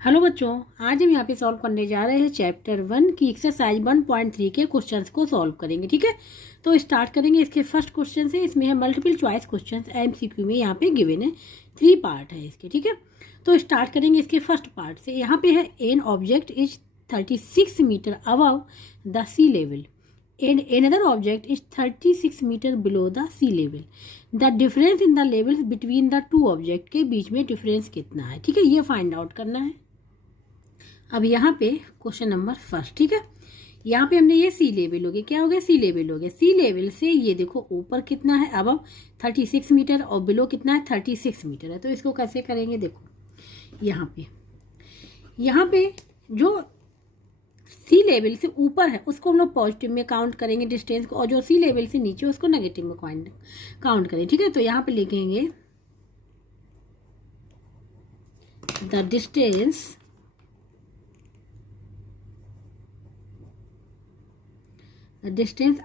Hello बच्चों, आज हम यहाँ पे सॉल्व करने जा रहे हैं चैप्टर 1 की एक्सरसाइज 1.3 के क्वेश्चंस को सॉल्व करेंगे। ठीक है, तो स्टार्ट करेंगे। इसके फर्स्ट क्वेश्चन से, इसमें है मल्टीपल चॉइस क्वेश्चंस एमसीक्यू में यहाँ पे गिवन है। 3 पार्ट है इसके। ठीक है, तो स्टार्ट करेंगे इसके फर्स्ट पार्ट से। यहाँ पे है an object is 36 metre above the sea level and another object is 36 metre below the sea level. The difference in the levels between the two object के बीच में डिफरेंस कितना है। ठीक है, ये फाइंड आउट करना है। अब यहाँ पे क्वेश्चन नंबर फर्स्ट। ठीक है, यहाँ पे हमने ये सी लेवल हो गया, क्या हो गया, सी लेवल हो गया। सी लेवल से ये देखो ऊपर कितना है, अब 36 मीटर और बिलो कितना है, 36 मीटर है। तो इसको कैसे करेंगे, देखो यहाँ पे जो सी लेवल से ऊपर है उसको हम लोग पॉजिटिव में काउंट करेंगे डिस्टेंस को, और जो सी लेवल से नीचे उसको नेगेटिव में काउंट करें। ठीक है, तो यहाँ पे लिखेंगे the distance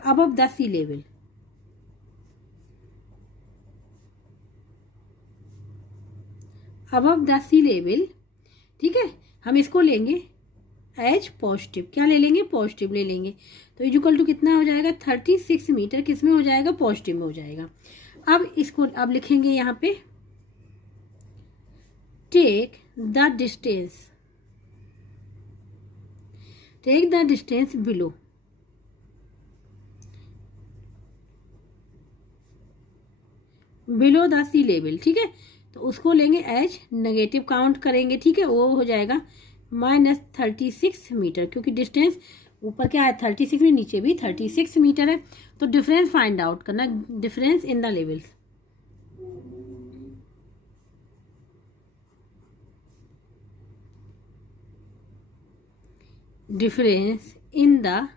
above the sea level. Above the sea level. ठीक है, हम इसको लेंगे एज पॉजिटिव। क्या ले लेंगे, पॉजिटिव ले लेंगे। तो इक्वल टू कितना हो जाएगा, 36 मीटर किस में हो जाएगा, पॉजिटिव में हो जाएगा। अब इसको अब लिखेंगे यहाँ पे take the distance below the sea level. ठीक है, तो उसको लेंगे एज नेगेटिव काउंट करेंगे। ठीक है, वो हो जाएगा -36 मीटर, क्योंकि डिस्टेंस ऊपर क्या है 36 में, नीचे भी 36 मीटर है। तो डिफरेंस फाइंड आउट करना, difference in the levels. Difference in the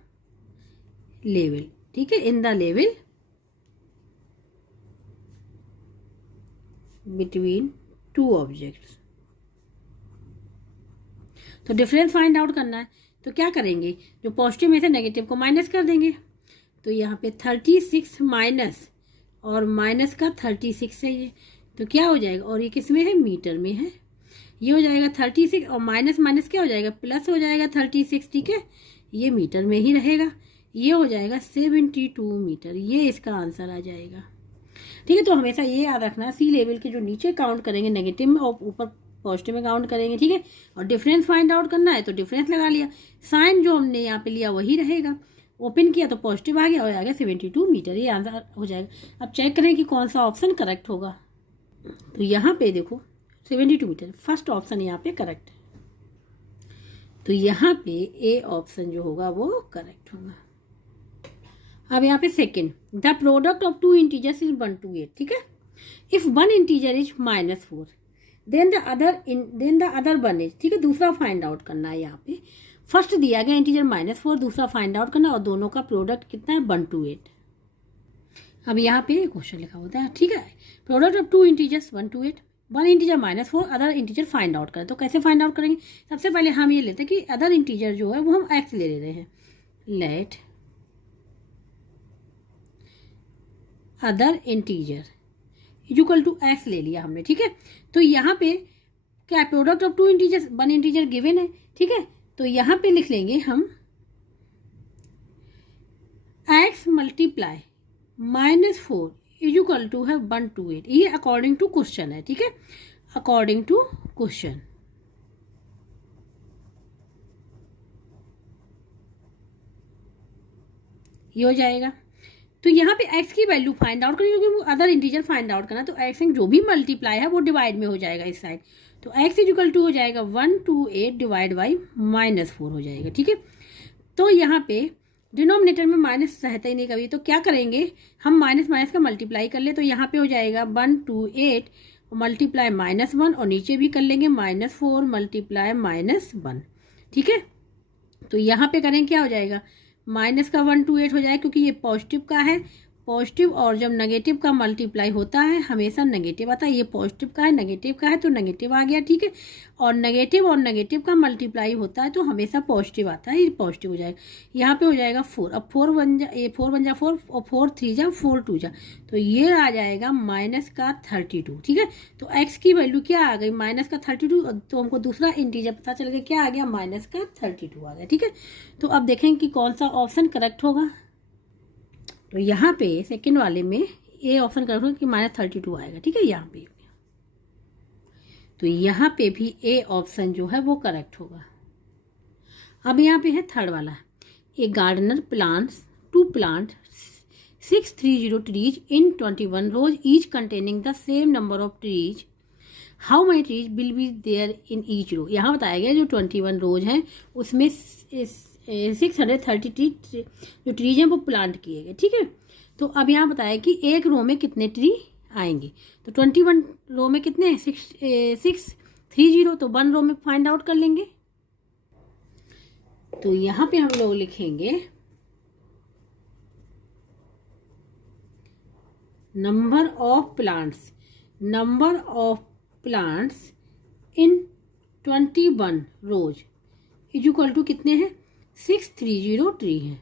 level. ठीक है, in the level between two objects. तो डिफरेंस फाइंड आउट करना है, तो क्या करेंगे, जो पॉजिटिव में से नेगेटिव को माइनस कर देंगे। तो यहाँ पे 36 माइनस और माइनस का 36 है ये, तो क्या हो जाएगा, और ये किस में है, मीटर में है। ये हो जाएगा 36 और माइनस माइनस क्या हो जाएगा, प्लस हो जाएगा 36। ठीक है, ये मीटर में ही रहेगा। ये हो जाएगा 72 मीटर। ये इसका आंसर आ जाएगा। ठीक है, तो हमेशा ये याद रखना, सी लेवल के जो नीचे काउंट करेंगे नेगेटिव में और ऊपर पॉजिटिव में काउंट करेंगे। ठीक है, और डिफरेंस फाइंड आउट करना है तो डिफरेंस लगा लिया, साइन जो हमने यहाँ पे लिया वही रहेगा। ओपन किया तो पॉजिटिव आ गया और आ गया 72 मीटर। ये आंसर हो जाएगा। अब चेक करें कि कौन सा ऑप्शन करेक्ट होगा। तो यहाँ पे देखो 72 मीटर, फर्स्ट ऑप्शन यहाँ पे करेक्ट है। तो यहाँ पे ए ऑप्शन जो होगा वो करेक्ट होगा। अब यहाँ पे second, the product of two integers is 1 to 8। ठीक है, if one integer is -4 then the other one is. ठीक है, दूसरा फाइंड आउट करना है। यहाँ पे फर्स्ट दिया गया इंटीजर -4, दूसरा फाइंड आउट करना, और दोनों का प्रोडक्ट कितना है, 1 to 8। अब यहाँ पे क्वेश्चन लिखा होता है। ठीक है, product of two integers 1 to 8, one integer -4, other integer find out करें। तो कैसे फाइंड आउट करेंगे, सबसे पहले हम ये लेते हैं कि अदर इंटीजर जो है वो हम एक्स ले रहे हैं। Let other integer equal to x ले लिया हमने। ठीक है, तो यहाँ पे क्या है, product of two integers, one integer given है। ठीक है, तो यहाँ पे लिख लेंगे हम x मल्टीप्लाई -4 इक्वल टू है 1 to 8। ये अकॉर्डिंग टू क्वेश्चन है। ठीक है, अकॉर्डिंग टू क्वेश्चन। ये हो जाएगा। तो यहाँ पे x की वैल्यू फाइंड आउट करेंगे, क्योंकि वो अदर इंटीजर फाइंड आउट करना। तो x जो भी मल्टीप्लाई है वो डिवाइड में हो जाएगा इस साइड। तो x इक्वल टू हो जाएगा 1 to 8 डिवाइड बाई -4 हो जाएगा। ठीक है, तो यहाँ पे डिनोमिनेटर में माइनस रहता ही नहीं कभी, तो क्या करेंगे, हम माइनस माइनस का मल्टीप्लाई कर ले। तो यहाँ पे हो जाएगा 1 to 8 मल्टीप्लाई -1, और नीचे भी कर लेंगे -4 मल्टीप्लाई -1। ठीक है, तो यहाँ पे करें क्या हो जाएगा, माइनस का 1 to 8 हो जाएगा, क्योंकि ये पॉजिटिव का है, पॉजिटिव और जब नेगेटिव का मल्टीप्लाई होता है हमेशा नेगेटिव आता है। ये पॉजिटिव का है, नेगेटिव का है तो नेगेटिव आ गया, ठीक है। और नेगेटिव का मल्टीप्लाई होता है तो हमेशा पॉजिटिव आता है, ये पॉजिटिव हो जाएगा। यहाँ पे हो जाएगा 4। अब 4 बन जा, ये 4 बन जा 4 और 4 3 जा 4 2 जा, तो ये आ जाएगा माइनस का 32, ठीक है। तो एक्स की वैल्यू क्या आ गई, माइनस का 32। तो हमको दूसरा इंटीजर पता चल गया, क्या आ गया, माइनस का 32 आ गया, ठीक है। तो अब देखेंगे कि कौन सा ऑप्शन करेक्ट होगा। तो यहाँ पे सेकंड वाले में ए ऑप्शन करेक्ट होगा कि -32 आएगा, ठीक है। यहाँ पे तो यहाँ पे भी ए ऑप्शन जो है वो करेक्ट होगा। अब यहाँ पे है थर्ड वाला, a gardener plants to plant 630 trees in 21 rows each containing the same number of trees, how many trees will be there in each row. यहाँ बताया गया जो 21 रोज हैं उसमें 630 जो ट्रीज हैं वो प्लांट किए गए, ठीक है। तो अब यहाँ बताया कि एक रो में कितने ट्री आएंगे। तो 21 रो में कितने हैं, 630, तो 1 रो में फाइंड आउट कर लेंगे। तो यहाँ पे हम लोग लिखेंगे number of plants in 21 rows is equal to कितने हैं, 630 ट्री है,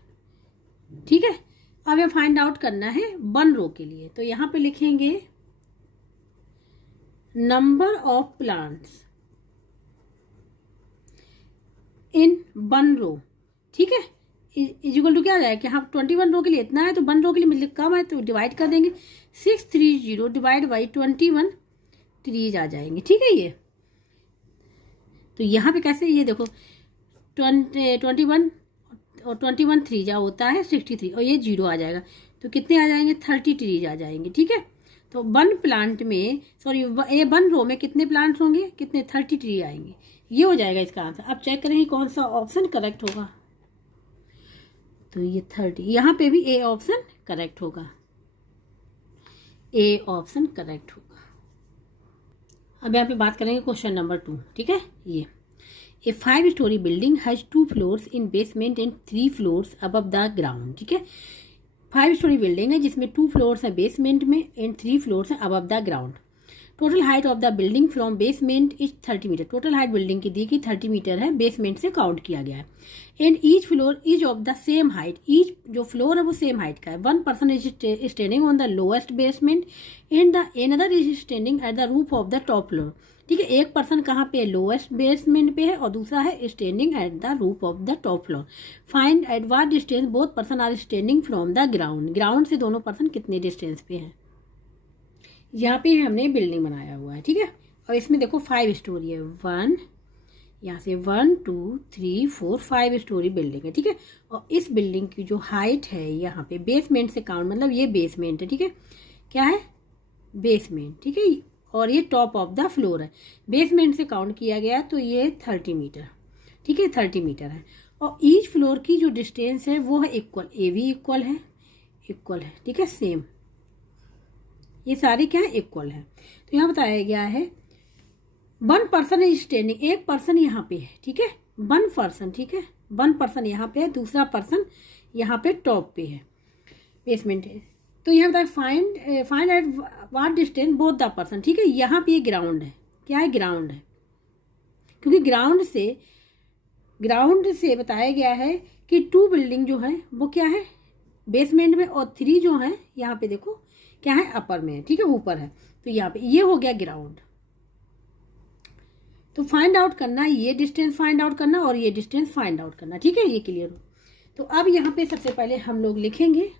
ठीक है। अब ये फाइंड आउट करना है 1 रो के लिए। तो यहाँ पे लिखेंगे नंबर ऑफ प्लांट्स इन 1 रो, ठीक है, इज इक्वल टू क्या आ जाएगा कि हाँ 21 रो के लिए इतना है तो 1 रो के लिए मतलब कम है तो डिवाइड कर देंगे, 630 डिवाइड बाई 21 ट्रीज आ जाएंगे, ठीक है। ये तो यहाँ पे कैसे, ये देखो 21 और 21 3 जा होता है 63 और ये 0 आ जाएगा, तो कितने आ जाएंगे, 30 ट्रीज आ जाएंगे, ठीक है। तो 1 प्लांट में ये 1 रो में कितने प्लांट्स होंगे, कितने 30 ट्री आएंगे, ये हो जाएगा इसका आंसर। अब चेक करेंगे कौन सा ऑप्शन करेक्ट होगा। तो ये 30, यहाँ पे भी ए ऑप्शन करेक्ट होगा, ए ऑप्शन करेक्ट होगा। अब यहाँ पे बात करेंगे क्वेश्चन नंबर 2, ठीक है। ये ए 5-story building has 2 floors in basement and 3 floors above the ground, ठीक है। 5-story बिल्डिंग है जिसमें 2 floors हैं बेसमेंट में एंड 3 floors हैं above the ground. Total height of the building from basement is 30 metre. Total height building की दी कि 30 मीटर है, बेसमेंट से काउंट किया गया है। And each floor is of the same height, each जो फ्लोर है वो सेम हाइट का है। 1 person is standing on the lowest basement and the another is standing at the roof of the top floor, ठीक है। एक person कहाँ पे, लोएस्ट बेसमेंट पे है और दूसरा है standing at the roof of the top floor. Find at what distance both person are standing from the ground. Ground से दोनों पर्सन कितने डिस्टेंस पे हैं। यहाँ पे हमने बिल्डिंग बनाया हुआ है, ठीक है। और इसमें देखो 5 स्टोरी है, 1 यहाँ से 1 2 3 4 5 स्टोरी बिल्डिंग है, ठीक है। और इस बिल्डिंग की जो हाइट है यहाँ पे बेसमेंट से काउंट, मतलब ये बेसमेंट है, ठीक है। क्या है, बेसमेंट, ठीक है। और ये टॉप ऑफ द फ्लोर है, बेसमेंट से काउंट किया गया तो ये 30 मीटर, ठीक है, 30 मीटर है। और ईच फ्लोर की जो डिस्टेंस है वो है इक्वल, ए भी इक्वल है, ठीक है, सेम, ये सारे क्या है, इक्वल है। तो यहाँ बताया गया है 1 person इज स्टैंडिंग, एक पर्सन यहाँ पे है, ठीक है, 1 person, ठीक है, 1 person यहाँ पे है, दूसरा पर्सन यहाँ पे टॉप पे है, बेसमेंट है। तो यहाँ बताया find at what distance both the person, ठीक है। यहाँ पे ये ग्राउंड है, क्या है, ग्राउंड है, क्योंकि ग्राउंड से बताया गया है कि 2 बिल्डिंग जो है वो क्या है, बेसमेंट में, और 3 जो है यहाँ पे देखो क्या है, अपर में है, ठीक है, ऊपर है। तो यहाँ पे ये हो गया ग्राउंड। तो फाइंड आउट करना, ये डिस्टेंस फाइंड आउट करना और ये डिस्टेंस फाइंड आउट करना, ठीक है, ये क्लियर हो। तो अब यहाँ पे सबसे पहले हम लोग लिखेंगे,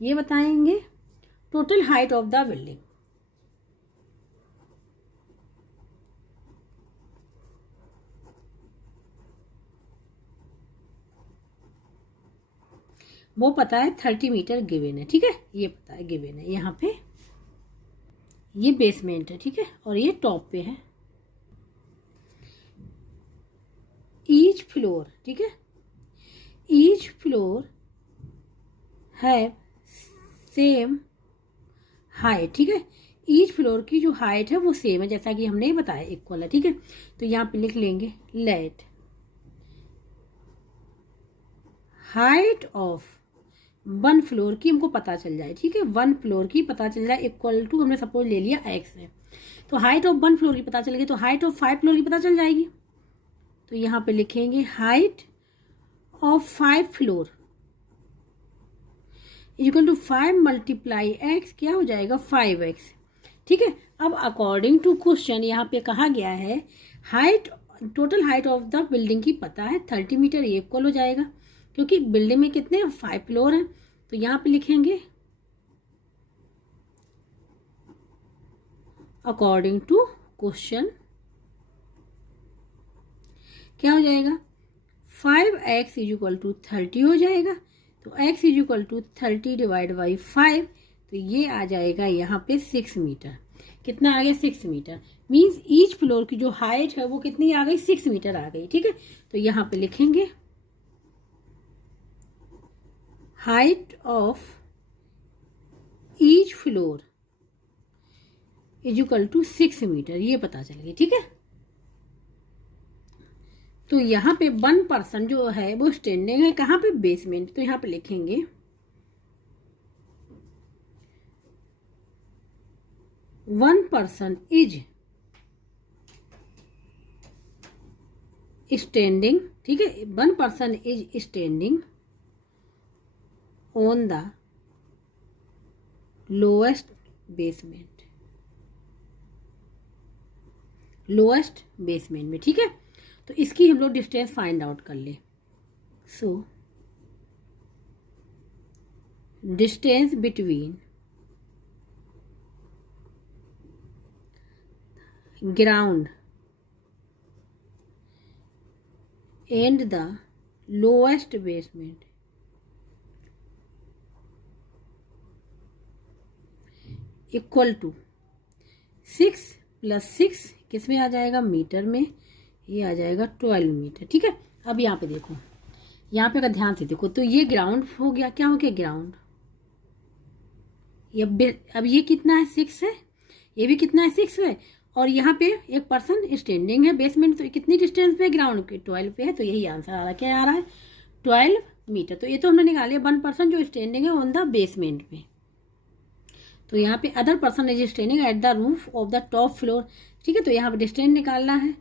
ये बताएंगे total height of the building. वो पता है 30 मीटर गिवन है, ठीक है, ये पता है गिवन है। यहाँ पे ये बेसमेंट है, ठीक है, और ये टॉप पे है। ईच फ्लोर, ठीक है, ईच फ्लोर है सेम हाइट, ठीक है। ईच फ्लोर की जो हाइट है वो सेम है, जैसा कि हमने बताया इक्वल है, ठीक है। तो यहाँ पे लिख लेंगे let height of one floor की हमको पता चल जाए, ठीक है, वन फ्लोर की पता चल जाए इक्वल टू हमने सपोज ले लिया x है, तो हाइट ऑफ वन फ्लोर की पता चलेगी तो हाइट ऑफ 5 फ्लोर की पता चल जाएगी। तो यहाँ पे लिखेंगे height of 5 floor equal to 5 multiply x, क्या हो जाएगा 5x, ठीक है। अब अकॉर्डिंग टू क्वेश्चन यहाँ पे कहा गया है height, total height of the building की पता है 30 मीटर, ये इक्वल हो जाएगा क्योंकि बिल्डिंग में कितने 5 फ्लोर हैं। तो यहाँ पे लिखेंगे अकॉर्डिंग टू क्वेश्चन क्या हो जाएगा 5x इज इक्वल टू 30 हो जाएगा। तो x is equal to 30 divide by 5, तो ये आ जाएगा यहाँ पे 6 मीटर। कितना आ गया 6 मीटर, मीन्स ईच फ्लोर की जो हाइट है वो कितनी आ गई 6 मीटर आ गई, ठीक है। तो यहाँ पे लिखेंगे height of each floor is equal to 6 metre, ये पता चल गई, ठीक है। तो यहाँ पे 1 पर्सन जो है वो स्टैंडिंग है कहाँ पे बेसमेंट, तो यहाँ पे लिखेंगे 1 पर्सन इज स्टैंडिंग, ठीक है, 1 person is standing on the lowest basement, lowest basement में, ठीक है। तो इसकी हम लोग डिस्टेंस फाइंड आउट कर ले। So distance between ground and the lowest basement equal to 6 plus 6 किस में आ जाएगा मीटर में, ये आ जाएगा 12 मीटर, ठीक है। अब यहाँ पे देखो, यहाँ पे का ध्यान से देखो, तो ये ग्राउंड हो गया, क्या हो गया ग्राउंड, अब ये कितना है 6 है, ये भी कितना है 6 है, और यहाँ पे एक पर्सन स्टैंडिंग है बेसमेंट, तो कितनी डिस्टेंस पे ग्राउंड के 12 पे है, तो यही आंसर आ रहा है, क्या आ रहा है 12 मीटर। तो ये तो हमने निकाल लिया 1 पर्सन जो स्टैंडिंग है ऑन द बेसमेंट पे। तो यहाँ पे other person is standing at the roof of the top floor, ठीक है। तो यहाँ पे डिस्टेंस निकालना है,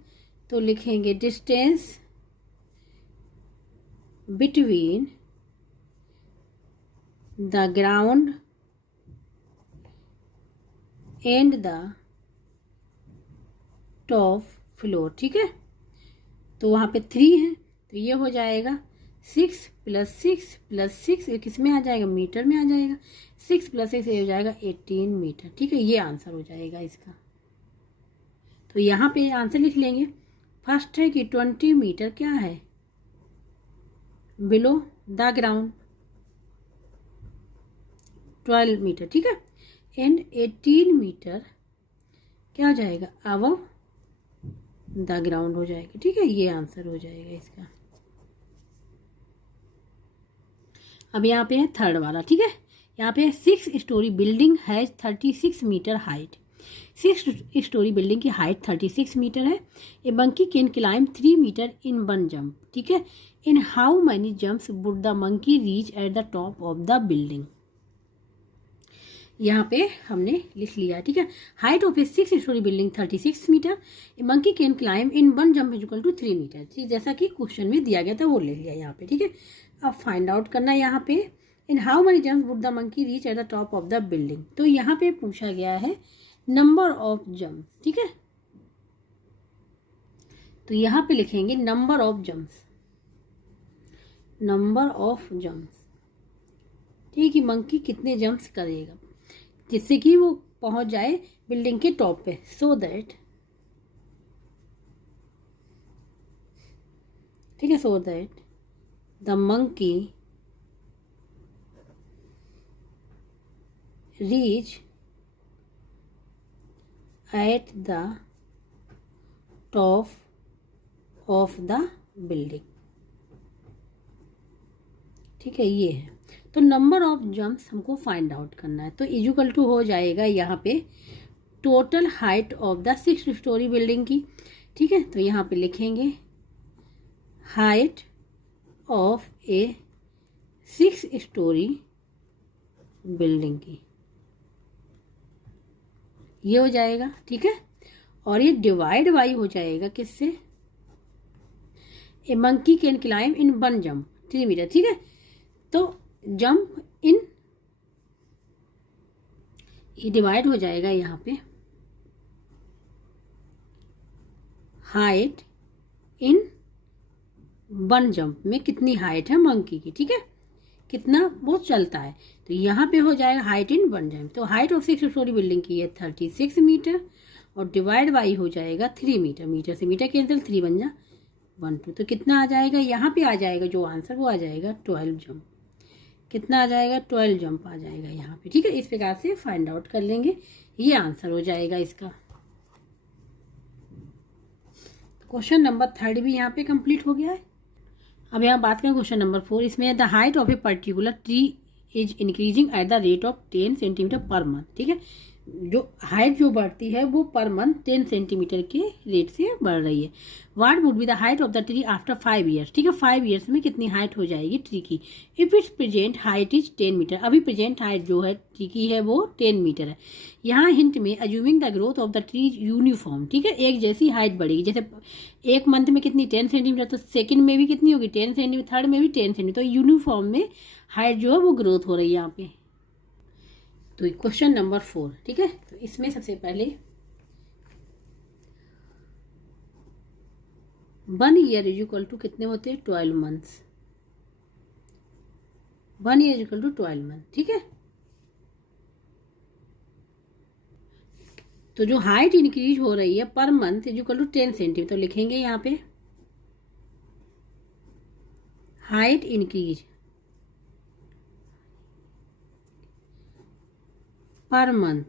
तो लिखेंगे distance between the ground and the top floor, ठीक है। तो वहाँ पे 3 है, तो ये हो जाएगा 6 प्लस 6 प्लस 6, ये किस में आ जाएगा मीटर में आ जाएगा, 6 प्लस 6 ये हो जाएगा 18 मीटर, ठीक है। ये आंसर हो जाएगा इसका। तो यहाँ पे आंसर लिख लेंगे, फर्स्ट है कि 20 मीटर क्या है बिलो द ग्राउंड, 12 मीटर, ठीक है, एंड 18 मीटर क्या हो जाएगा अबव द ग्राउंड हो जाएगा, ठीक है। ये आंसर हो जाएगा इसका। अब यहाँ पे है थर्ड वाला, ठीक है। यहाँ पे 6 स्टोरी बिल्डिंग है 36 मीटर हाइट, 6 स्टोरी बिल्डिंग की हाइट 36 मीटर है। A monkey can climb 3 metre in 1 jump, ठीक है। In how many jumps would the monkey reach at the top of the building. यहाँ पे हमने लिख लिया, ठीक है। Height of a 6 storey building 36 metre, a monkey can climb in 1 jump is equal to 3 metre, ठीक, जैसा कि क्वेश्चन में दिया गया था वो ले लिया यहाँ पे, ठीक है। अब फाइंड आउट करना है यहाँ पे in how many jumps would the monkey reach at the top of the building. तो यहाँ पे पूछा गया है नंबर ऑफ जंप, ठीक है। तो यहाँ पे लिखेंगे number of jumps, number of jumps, ठीक है, मंकी कितने जंप्स करेगा जिससे कि वो पहुंच जाए बिल्डिंग के टॉप पे, सो दैट, ठीक है, so that the monkey reach at the top of the building, ठीक है। ये है, तो नंबर ऑफ जंप्स हमको फाइंड आउट करना है। तो इक्वल टू हो जाएगा यहाँ पे total height of the 6 storey building की, ठीक है। तो यहाँ पे लिखेंगे height of a 6 storey building की, ये हो जाएगा। ठीक है, और ये डिवाइड बाई हो जाएगा किससे, a monkey can climb in 1 jump 3 metre. ठीक है, तो जंप इन, ये डिवाइड हो जाएगा यहाँ पे हाइट इन 1 जंप में कितनी हाइट है मंकी की। ठीक है, कितना वो चलता है, तो यहाँ पे हो जाएगा हाइट इन 1 जंप। तो हाइट ऑफ 6 स्टोरी बिल्डिंग की है 36 मीटर और डिवाइड बाई हो जाएगा 3 मीटर। मीटर से मीटर कैंसिल, 3 बन जा 1 2, तो कितना आ जाएगा यहाँ पे आ जाएगा जो आंसर वो आ जाएगा 12 जंप। कितना आ जाएगा, 12 जंप आ जाएगा यहाँ पे। ठीक है, इस प्रकार से फाइंड आउट कर लेंगे, ये आंसर हो जाएगा इसका। क्वेश्चन नंबर 3 भी यहाँ पे कंप्लीट हो गया है। अब यहाँ बात करें क्वेश्चन नंबर 4, इसमें the height of a particular tree is increasing at the rate of 10 centimetre per month. ठीक है, जो हाइट जो बढ़ती है वो पर मंथ 10 सेंटीमीटर के रेट से बढ़ रही है। What would be the height of the tree after 5 years. ठीक है, 5 ईयर्स में कितनी हाइट हो जाएगी ट्री की। If its present height is 10 metre, अभी प्रेजेंट हाइट जो है ट्री की है वो 10 मीटर है। यहाँ हिंट में assuming the growth of the tree uniform. ठीक है, एक जैसी हाइट बढ़ेगी, जैसे एक मंथ में कितनी 10 सेंटीमीटर, तो सेकंड में भी कितनी होगी 10 सेंटीमीटर, थर्ड में भी 10 सेंटीमीटर, तो यूनिफॉर्म में हाइट जो है वो ग्रोथ हो रही है यहाँ पे। तो क्वेश्चन नंबर 4, ठीक है, तो इसमें सबसे पहले 1 ईयर इज इक्वल टू कितने होते हैं 12 months. 1 year is equal to 12 month. ठीक है, तो जो हाइट इंक्रीज हो रही है per month is equal to 10 centimetre, तो लिखेंगे यहाँ पे height increase per month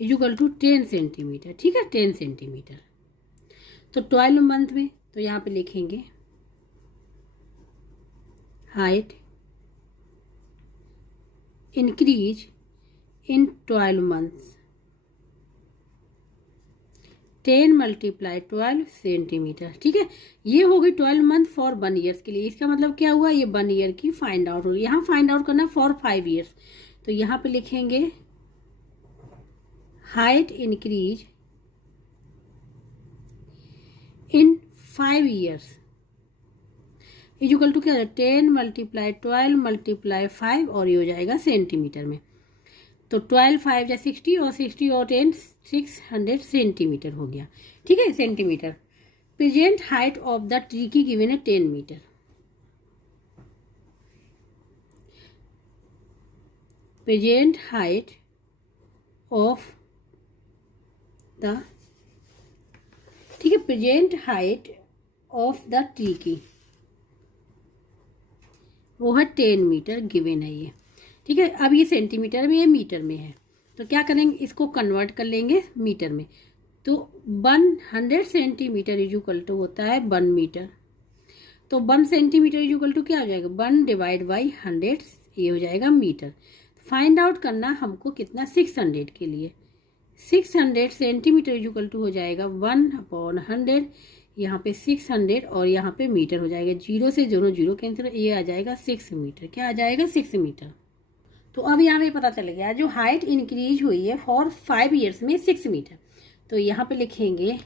is equal to 10 centimetre. ठीक है, 10 सेंटीमीटर, तो 12 मंथ में, तो यहाँ पे लिखेंगे हाइट इंक्रीज इन 12 मंथ्स 10 मल्टीप्लाई 12 सेंटीमीटर। ठीक है, ये हो गई 12 मंथ फॉर 1 ईयर्स के लिए। इसका मतलब क्या हुआ, ये 1 ईयर की फाइंड आउट हो रही है। यहाँ फाइंड आउट करना फॉर 5 ईयर्स, तो यहाँ पे लिखेंगे height increase in 5 years is equal to क्या है 10 मल्टीप्लाई 12 मल्टीप्लाई 5 और ये हो जाएगा सेंटीमीटर में। तो 12 5 या 60 और 60 और 10 600 सेंटीमीटर हो गया। ठीक है, centimetre. Present height of the tree की गिवन है 10 metre. Present height of the, ठीक है, present height of the tree की वो है 10 मीटर गिवन है ये। ठीक है, अब ये सेंटीमीटर में, ये मीटर में है, तो क्या करेंगे, इसको कन्वर्ट कर लेंगे मीटर में। तो 100 सेंटीमीटर इज इक्वल टू होता है 1 मीटर। तो 1 सेंटीमीटर इज इक्वल टू क्या हो जाएगा 1 डिवाइड बाई 100, ये हो जाएगा मीटर। फाइंड आउट करना हमको कितना 600 के लिए, 600 सेंटीमीटर इज इक्वल टू हो जाएगा 1/100, यहाँ पे 600 और यहाँ पे मीटर हो जाएगा। जीरो से दोनों जीरो कैंसिल, ये आ जाएगा 6 मीटर। क्या आ जाएगा 6 मीटर। तो अब यहाँ पे पता चल गया जो हाइट इंक्रीज हुई है फॉर 5 ईयर्स में 6 मीटर। तो यहाँ पे लिखेंगे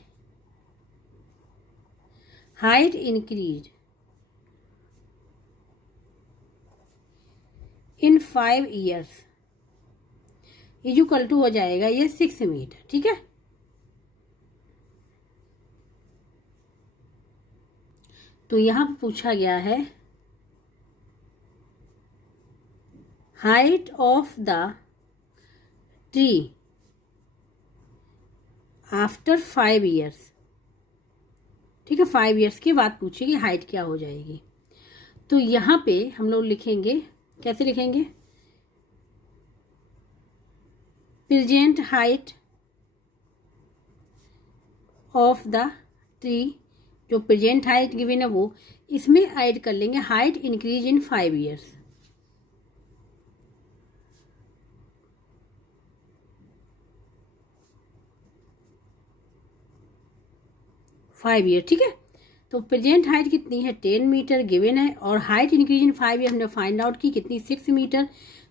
height increase in 5 years is equal to हो जाएगा ये 6 मीटर। ठीक है, तो यहाँ पूछा गया है height of the tree after 5 years. ठीक है, 5 ईयर्स के बाद पूछेगी हाइट क्या हो जाएगी। तो यहाँ पे हम लोग लिखेंगे, कैसे लिखेंगे, present height of the tree, जो प्रेजेंट हाइट गिवन है वो, इसमें ऐड कर लेंगे height increase in 5 years. 5 year. ठीक है, तो प्रेजेंट हाइट कितनी है 10 मीटर गिवन है, और हाइट इंक्रीज इन 5 ईयर हमने फाइंड आउट की कितनी 6 मीटर,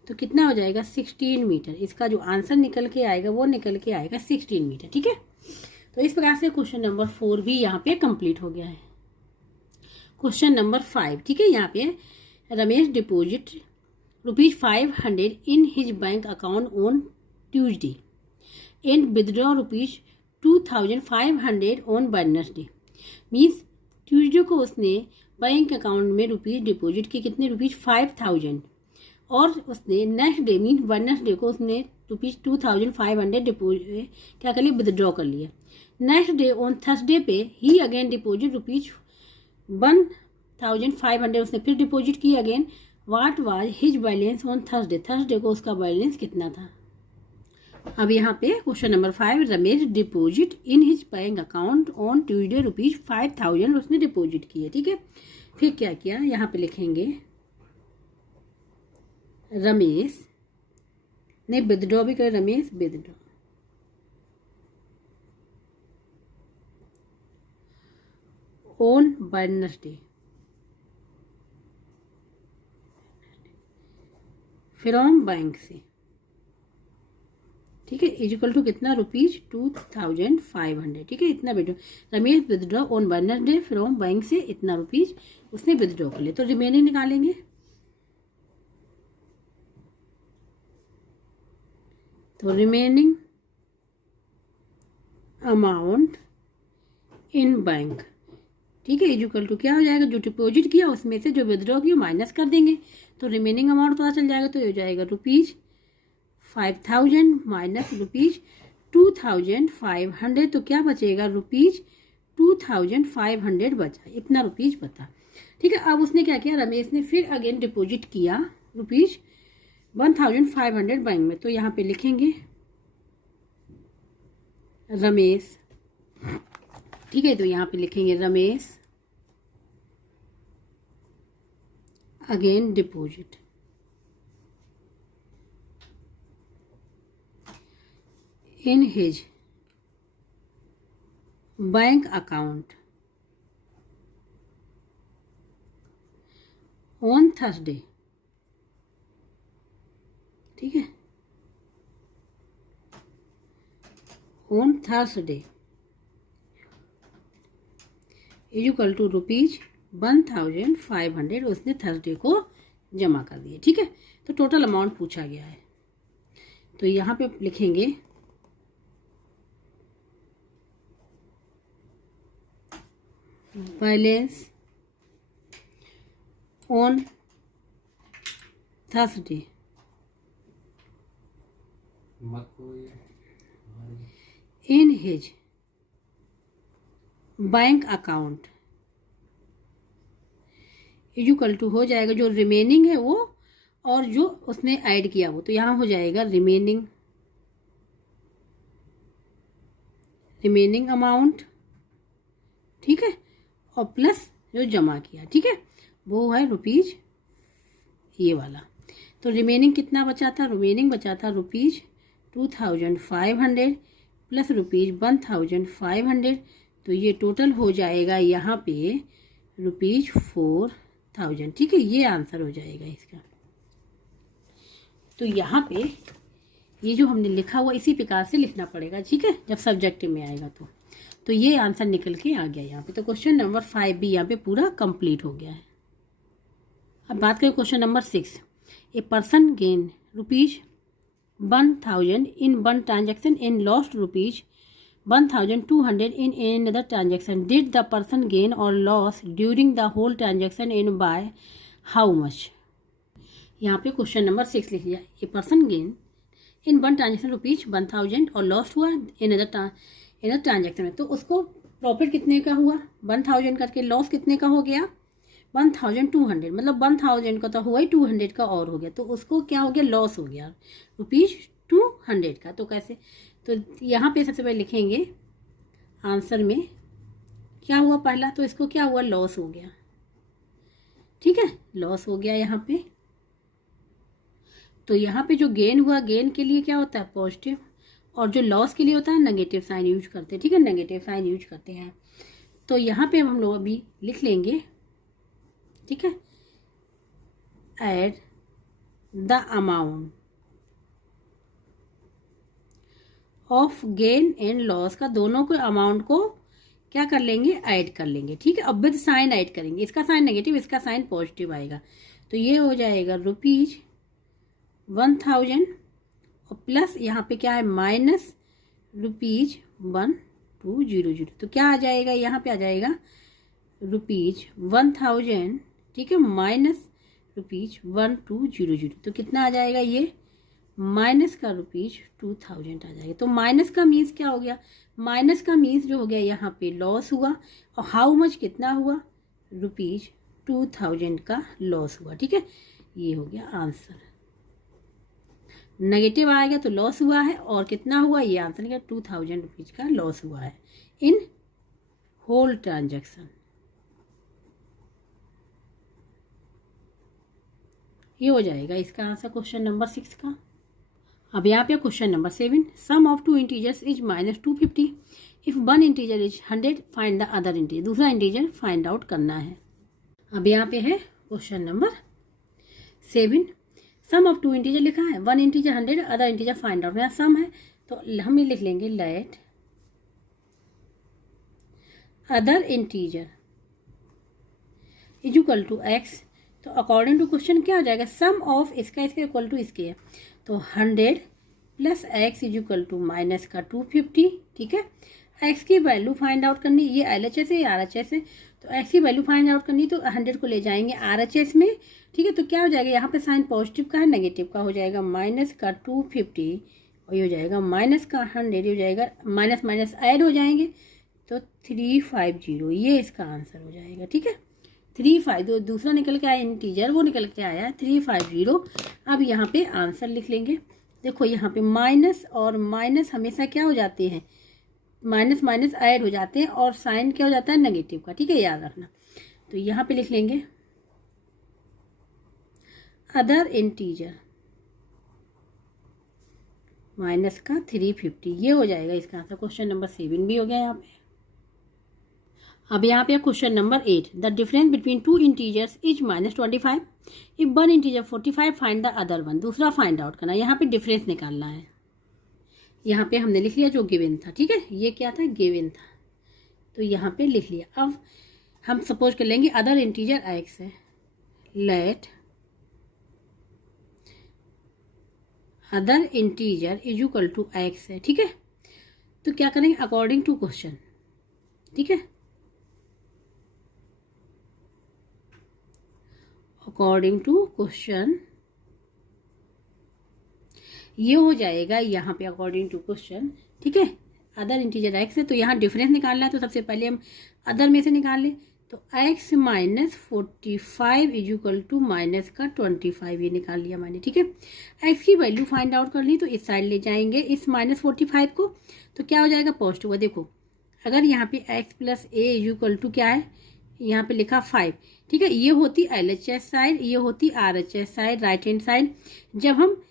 तो कितना हो जाएगा 16 मीटर। इसका जो आंसर निकल के आएगा वो निकल के आएगा 16 मीटर। ठीक है, तो इस प्रकार से क्वेश्चन नंबर 4 भी यहाँ पे कंप्लीट हो गया है। क्वेश्चन नंबर 5, ठीक है, यहाँ पे Ramesh deposit ₹500 in his bank account on Tuesday and withdraw ₹2500 on Wednesday. Means Tuesday को उसने बैंक अकाउंट में रुपीज डिपॉजिट किए, कितने ₹5000, और उसने नेक्स्ट डे मीन वेडनेसडे को उसने ₹2500 डिपॉजिट क्या कर लिया, विदड्रॉ कर लिया। नेक्स्ट डे ऑन थर्सडे पे ही अगेन डिपॉजिट ₹1500 उसने फिर डिपॉजिट किया again. What was his balance on Thursday, Thursday को उसका बैलेंस कितना था। अब यहाँ पे question number 5, Ramesh deposit in his bank account on Tuesday ₹5000 उसने डिपॉजिट किए। ठीक है, फिर क्या किया, यहाँ पे लिखेंगे रमेश ने विदड्रॉ भी कर, Ramesh withdraw on Wednesday from bank से। ठीक है, इक्वल टू कितना ₹2500। ठीक है, इतना withdraw Ramesh withdraw on Wednesday from bank से इतना रुपीज उसने विदड्रॉ कर लिया। तो रिमेनिंग निकालेंगे, तो रिमेनिंग अमाउंट इन बैंक, ठीक है, इक्वल टू क्या हो जाएगा, जो डिपॉजिट किया उसमें से जो विदड्रॉ किया माइनस कर देंगे, तो रिमेनिंग अमाउंट पता चल जाएगा। तो ये हो जाएगा ₹5000 माइनस ₹2500, तो क्या बचेगा ₹2500 बचा, इतना रुपीज बता। ठीक है, अब उसने क्या किया, रमेश ने फिर अगेन डिपॉजिट किया ₹1500 बैंक में। तो यहाँ पे लिखेंगे रमेश, ठीक है, तो यहाँ पे लिखेंगे Ramesh again deposit in his bank account on Thursday। ठीक है, on Thursday इक्वल टू ₹1500 उसने थर्सडे को जमा कर दिए। ठीक है, तो टोटल अमाउंट पूछा गया है, तो यहाँ पे लिखेंगे balance on Thursday in his bank account equal to हो जाएगा जो रिमेनिंग है वो और जो उसने ऐड किया वो, तो यहाँ हो जाएगा रिमेनिंग अमाउंट। ठीक है, और प्लस जो जमा किया, ठीक है, वो है रुपीज ये वाला। तो रिमेनिंग कितना बचा था, रिमेनिंग बचा था ₹2500 प्लस ₹1500, तो ये टोटल हो जाएगा यहाँ पे ₹4000। ठीक है, ये आंसर हो जाएगा इसका। तो यहाँ पे ये जो हमने लिखा हुआ इसी प्रकार से लिखना पड़ेगा। ठीक है, जब सब्जेक्ट में आएगा तो ये आंसर निकल के आ गया यहाँ पे। तो क्वेश्चन नंबर 5 भी यहाँ पे पूरा कंप्लीट हो गया है। अब बात करें question number 6, a person gain ₹1000 in one transaction in lost ₹1200 in another transaction, did the person gain और loss during the whole transaction in by how much. यहाँ पे क्वेश्चन नंबर 6 लिख दिया, a person gain in one transaction ₹1000 और lost हुआ in other transaction में, तो उसको प्रॉफिट कितने का हुआ 1000 करके, लॉस कितने का हो गया 1200, मतलब 1000 का तो हुआ ही 200 का और हो गया, तो उसको क्या हो गया लॉस हो गया ₹200 का। तो कैसे, तो यहाँ पे सबसे पहले लिखेंगे आंसर में क्या हुआ पहला, तो इसको क्या हुआ लॉस हो गया। ठीक है, लॉस हो गया यहाँ पे। तो यहाँ पे जो गेन हुआ, गेन के लिए क्या होता है पॉजिटिव, और जो लॉस के लिए होता है नेगेटिव साइन यूज करते हैं। ठीक है, नेगेटिव साइन यूज करते हैं। तो यहाँ पे हम लोग अभी लिख लेंगे, ठीक है, add the amount of gain and loss का, दोनों को अमाउंट को क्या कर लेंगे, ऐड कर लेंगे, ठीक है। अब विद साइन ऐड करेंगे, इसका साइन नेगेटिव, इसका साइन पॉजिटिव आएगा, तो ये हो जाएगा ₹1000 और प्लस यहाँ पे क्या है माइनस ₹1200, तो क्या आ जाएगा, यहाँ पे आ जाएगा ₹1000, ठीक है, माइनस ₹1200, तो कितना आ जाएगा, ये माइनस का ₹2000 आ जाएगा। तो माइनस का मीन्स क्या हो गया, माइनस का मीन्स जो हो गया यहाँ पे लॉस हुआ, और हाउ मच कितना हुआ, ₹2000 का लॉस हुआ, ठीक है। ये हो गया आंसर। नेगेटिव आएगा तो लॉस हुआ है, और कितना हुआ, ये आंसर क्या, ₹2000 का लॉस हुआ है इन होल ट्रांजैक्शन। ये हो जाएगा इसका आंसर क्वेश्चन नंबर 6 का। अब यहाँ पे question number 7, sum of two integers is -250, if one integer is 100 find the other integer, दूसरा इंटीजर फाइंड आउट करना है। अब यहाँ पे है question number 7, sum of two integer लिखा है, one integer 100, other integer find out, यहाँ सम है तो हम ये लिख लेंगे let other integer is equal to x, तो अकॉर्डिंग टू क्वेश्चन क्या हो जाएगा, सम ऑफ इसका इक्वल टू इसके है, तो 100 plus x is equal to minus का 250, ठीक है। एक्स की वैल्यू फाइंड आउट करनी, ये LHS है, ये RHS है, तो एक्स की वैल्यू फाइंड आउट करनी, तो 100 को ले जाएंगे RHS में, ठीक है। तो क्या हो जाएगा, यहाँ पे साइन पॉजिटिव का है, नेगेटिव का हो जाएगा माइनस का 250, और ये हो जाएगा माइनस का 100, हो जाएगा माइनस माइनस ऐड हो जाएंगे, तो 350, ये इसका आंसर हो जाएगा, ठीक है। 350 दूसरा निकल के आया इंटीजर, वो निकल के आया 350। अब यहाँ पे आंसर लिख लेंगे, देखो यहाँ पे माइनस और माइनस हमेशा क्या हो जाते हैं, माइनस माइनस ऐड हो जाते हैं, और साइन क्या हो जाता है, नेगेटिव का, ठीक है, याद रखना। तो यहाँ पे लिख लेंगे अदर इंटीजर माइनस का 350, ये हो जाएगा इसका आंसर। क्वेश्चन नंबर 7 भी हो गया यहाँ पे। अब यहाँ पे question number 8, the difference between two integers is -25, if one integer 45 find the other one, दूसरा फाइंड आउट करना, यहाँ पे डिफरेंस निकालना है। यहाँ पे हमने लिख लिया जो गिवन था, ठीक है, ये क्या था, गिवन था, तो यहाँ पे लिख लिया। अब हम सपोज कर लेंगे अदर इंटीजर एक्स है, let other integer is equal to x है, ठीक है। तो क्या करेंगे, अकॉर्डिंग टू क्वेश्चन, ठीक है, अकॉर्डिंग टू क्वेश्चन, ये हो जाएगा यहाँ पे अकॉर्डिंग टू क्वेश्चन, ठीक है। अदर इंटीजर एक्स है, तो यहाँ डिफरेंस निकालना है, तो सबसे पहले हम अदर में से निकाल लें, तो x minus 45 is equal to minus का 25, ये निकाल लिया मैंने, ठीक है। x की वैल्यू फाइंड आउट कर ली, तो इस साइड ले जाएंगे इस -45 को, तो क्या हो जाएगा, पॉजिटिव। देखो अगर यहाँ पे x plus a is equal to क्या है, यहाँ पे लिखा 5, ठीक है, ये होती LHS साइड, ये होती RHS side, right hand side. जब हम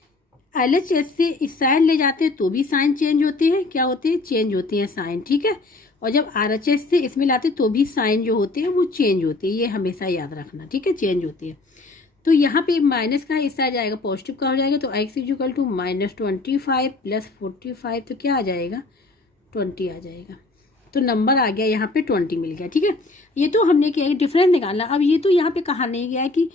LHS से इस साइड ले जाते हैं तो भी साइन चेंज होते हैं, क्या होते हैं, चेंज होते हैं साइन, ठीक है। और जब RHS से इसमें लाते तो भी साइन जो होते हैं वो चेंज होते हैं, ये हमेशा याद रखना, ठीक है, चेंज होते हैं। तो यहाँ पे माइनस का इस साइड जाएगा, पॉजिटिव का हो जाएगा, तो x is equal to -25 plus 45, तो क्या आ जाएगा, 20 आ जाएगा। तो नंबर आ गया यहाँ पे 20 मिल गया, ठीक है। ये तो हमने किया डिफरेंस निकालना। अब ये तो यहाँ पे कहा नहीं गया है कि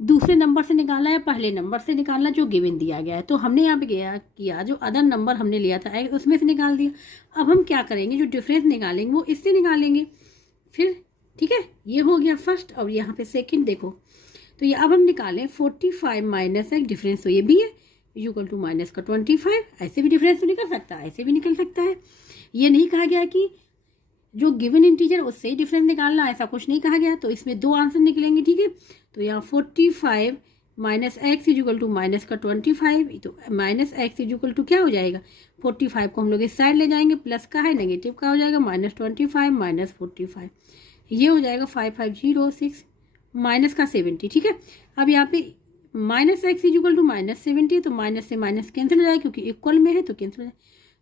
दूसरे नंबर से निकालना है, पहले नंबर से निकालना जो गिवन दिया गया है, तो हमने यहाँ पे किया जो अदर नंबर हमने लिया था उसमें से निकाल दिया। अब हम क्या करेंगे, जो डिफरेंस निकालेंगे वो इससे निकालेंगे फिर, ठीक है। ये हो गया फर्स्ट, और यहाँ पे सेकंड देखो, तो ये अब हम निकालें 45 माइनस एक डिफरेंस, तो ये भी है इक्वल टू माइनस का 25, ऐसे भी डिफरेंस तो निकल सकता है, ऐसे भी निकल सकता है। ये नहीं कहा गया कि जो गिवन इंटीजर उससे ही डिफरेंस निकालना, ऐसा कुछ नहीं कहा गया। तो इसमें दो आंसर निकलेंगे, ठीक है। तो यहाँ 45 minus x is equal to minus का 25, तो minus x is equal to क्या हो जाएगा, 45 को हम लोग इस साइड ले जाएंगे, प्लस का है नेगेटिव का हो जाएगा, -25 माइनस 45, ये हो जाएगा 5506 माइनस का 70, ठीक है। अब यहाँ पे minus x is equal to -70, तो माइनस से माइनस कैंसिल हो जाएगा, क्योंकि इक्वल में है तो कैंसिल हो जाएगा।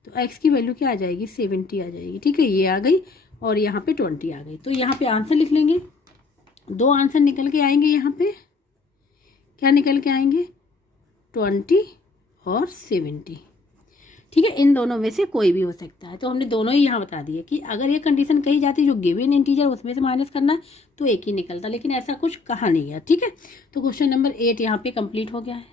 तो x की वैल्यू क्या आ जाएगी, 70 आ जाएगी, ठीक है। ये आ गई और यहाँ पे 20 आ गई। तो यहाँ पे आंसर लिख लेंगे, 2 आंसर निकल के आएंगे। यहाँ पे क्या निकल के आएंगे, 20 और 70। ठीक है, इन दोनों में से कोई भी हो सकता है। तो हमने दोनों ही यहाँ बता दिए कि अगर ये कंडीशन कही जाती जो गिवन इंटीजर उसमें से माइनस करना है तो एक ही निकलता, लेकिन ऐसा कुछ कहा नहीं है। ठीक है, तो क्वेश्चन नंबर 8 यहाँ पे कंप्लीट हो गया है।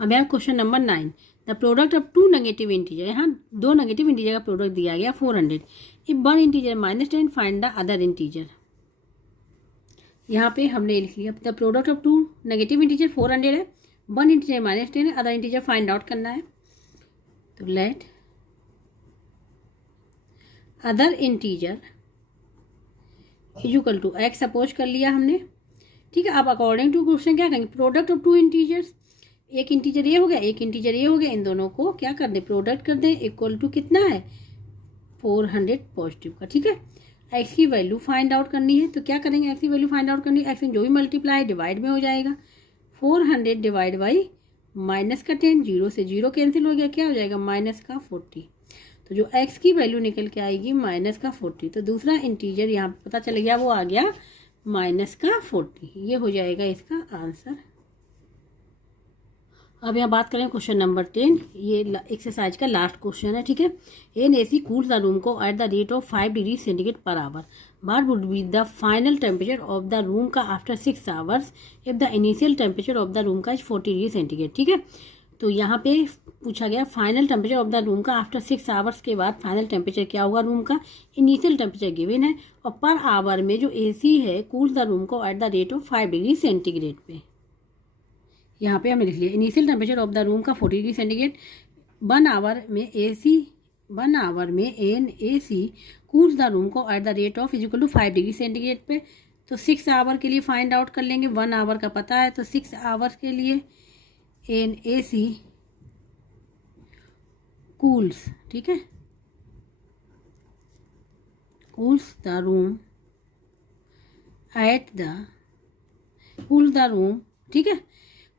अब है question number 9, the product of 2 negative integer. यहाँ 2 नेगेटिव इंटीजर का प्रोडक्ट दिया गया 400। If 1 integer -10 find the other integer. यहाँ पे हमने लिख लिया the product of 2 negative integer 400 है, 1 इंटीजर -10 है, अदर इंटीजर फाइंड आउट करना है। तो let other integer equal to x suppose कर लिया हमने। ठीक है, अब अकॉर्डिंग टू क्वेश्चन क्या करेंगे, प्रोडक्ट ऑफ 2 इंटीजर्स, एक इंटीजर ये हो गया, एक इंटीजर ये हो गया, इन दोनों को क्या कर दे, प्रोडक्ट कर दे। इक्वल टू कितना है, 400 पॉजिटिव का। ठीक है, x की वैल्यू फाइंड आउट करनी है। तो क्या करेंगे, x की वैल्यू फाइंड आउट करनी है, x में जो भी मल्टीप्लाई डिवाइड में हो जाएगा। 400 डिवाइड बाई माइनस का 10, 0 से 0 कैंसिल हो गया, क्या हो जाएगा माइनस का 40। तो जो x की वैल्यू निकल के आएगी माइनस का 40। तो दूसरा इंटीजर यहाँ पे पता चल गया, वो आ गया माइनस का 40। ये हो जाएगा इसका आंसर। अब यहाँ बात करें क्वेश्चन नंबर 10, ये एक्सरसाइज का लास्ट क्वेश्चन है। ठीक है, an AC cools the room को at the rate of 5 degree centigrade per hour. What would be the final temperature of the room का after 6 hours if the initial temperature of the room का is 40 degree centigrade. ठीक है, तो यहाँ पे पूछा गया final temperature of the room का आफ्टर 6 आवर्स के बाद फाइनल टेम्परेचर क्या होगा रूम का, इनिशियल टेम्परेचर गिवन है, और पर आवर में जो एसी है कूल्स द रूम को at the rate of 5 degree centigrade पे। यहाँ पे हमने लिख लिया initial temperature of the room का 40 डिग्री सेंटीग्रेड, 1 आवर में an A C cools the room को at the rate of equal to 5 degree centigrade पे। तो 6 आवर के लिए फाइंड आउट कर लेंगे, 1 आवर का पता है, तो 6 आवर्स के लिए एन ए सी कूल्स, ठीक है, cools the room at the cools the room, ठीक है,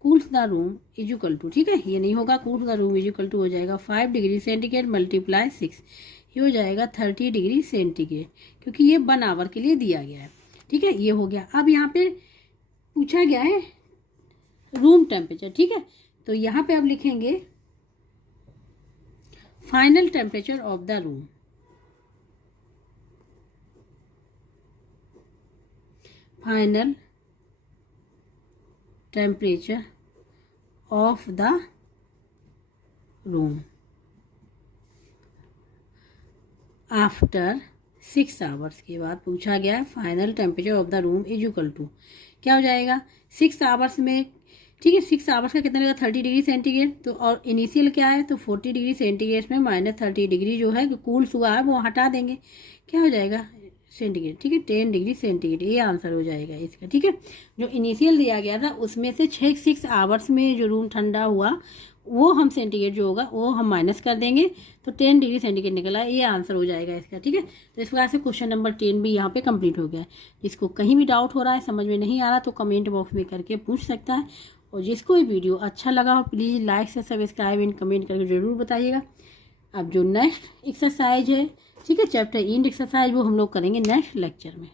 cools the room is equal to, ठीक है, ये नहीं होगा, cools the room is equal to हो जाएगा 5 डिग्री सेंटीग्रेड मल्टीप्लाई 6, ये हो जाएगा 30 डिग्री सेंटीग्रेड, क्योंकि ये 1 आवर के लिए दिया गया है। ठीक है, ये हो गया। अब यहाँ पे पूछा गया है रूम टेम्परेचर। ठीक है, तो यहाँ पे अब लिखेंगे final temperature of the room, final temperature of the room after 6 hours के बाद पूछा गया है final temperature of the room is equal to क्या हो जाएगा 6 आवर्स में। ठीक है, 6 आवर्स का कितना लगेगा 30 डिग्री सेंटीग्रेड, तो और इनिशियल क्या है तो 40 डिग्री सेंटीग्रेड में -30 डिग्री जो है कूल्स हुआ है वो हटा देंगे, क्या हो जाएगा सेंटीग्रेड। ठीक है, 10 डिग्री सेंटीग्रेड, ये आंसर हो जाएगा इसका। ठीक है, जो इनिशियल दिया गया था उसमें से 6 आवर्स में जो रूम ठंडा हुआ वो हम सेंटीग्रेड जो होगा वो हम माइनस कर देंगे, तो 10 डिग्री सेंटीग्रेड निकला, ये आंसर हो जाएगा इसका। ठीक है, तो इस प्रकार से क्वेश्चन नंबर 10 भी यहाँ पे कंप्लीट हो गया है। जिसको कहीं भी डाउट हो रहा है, समझ में नहीं आ रहा, तो कमेंट बॉक्स में करके पूछ सकता है, और जिसको भी वीडियो अच्छा लगा हो प्लीज़ लाइक से सब्सक्राइब एंड कमेंट करके ज़रूर बताइएगा। अब जो नेक्स्ट एक्सरसाइज है, ठीक है, चैप्टर एंड एक्सरसाइज, वो हम लोग करेंगे नेक्स्ट लेक्चर में।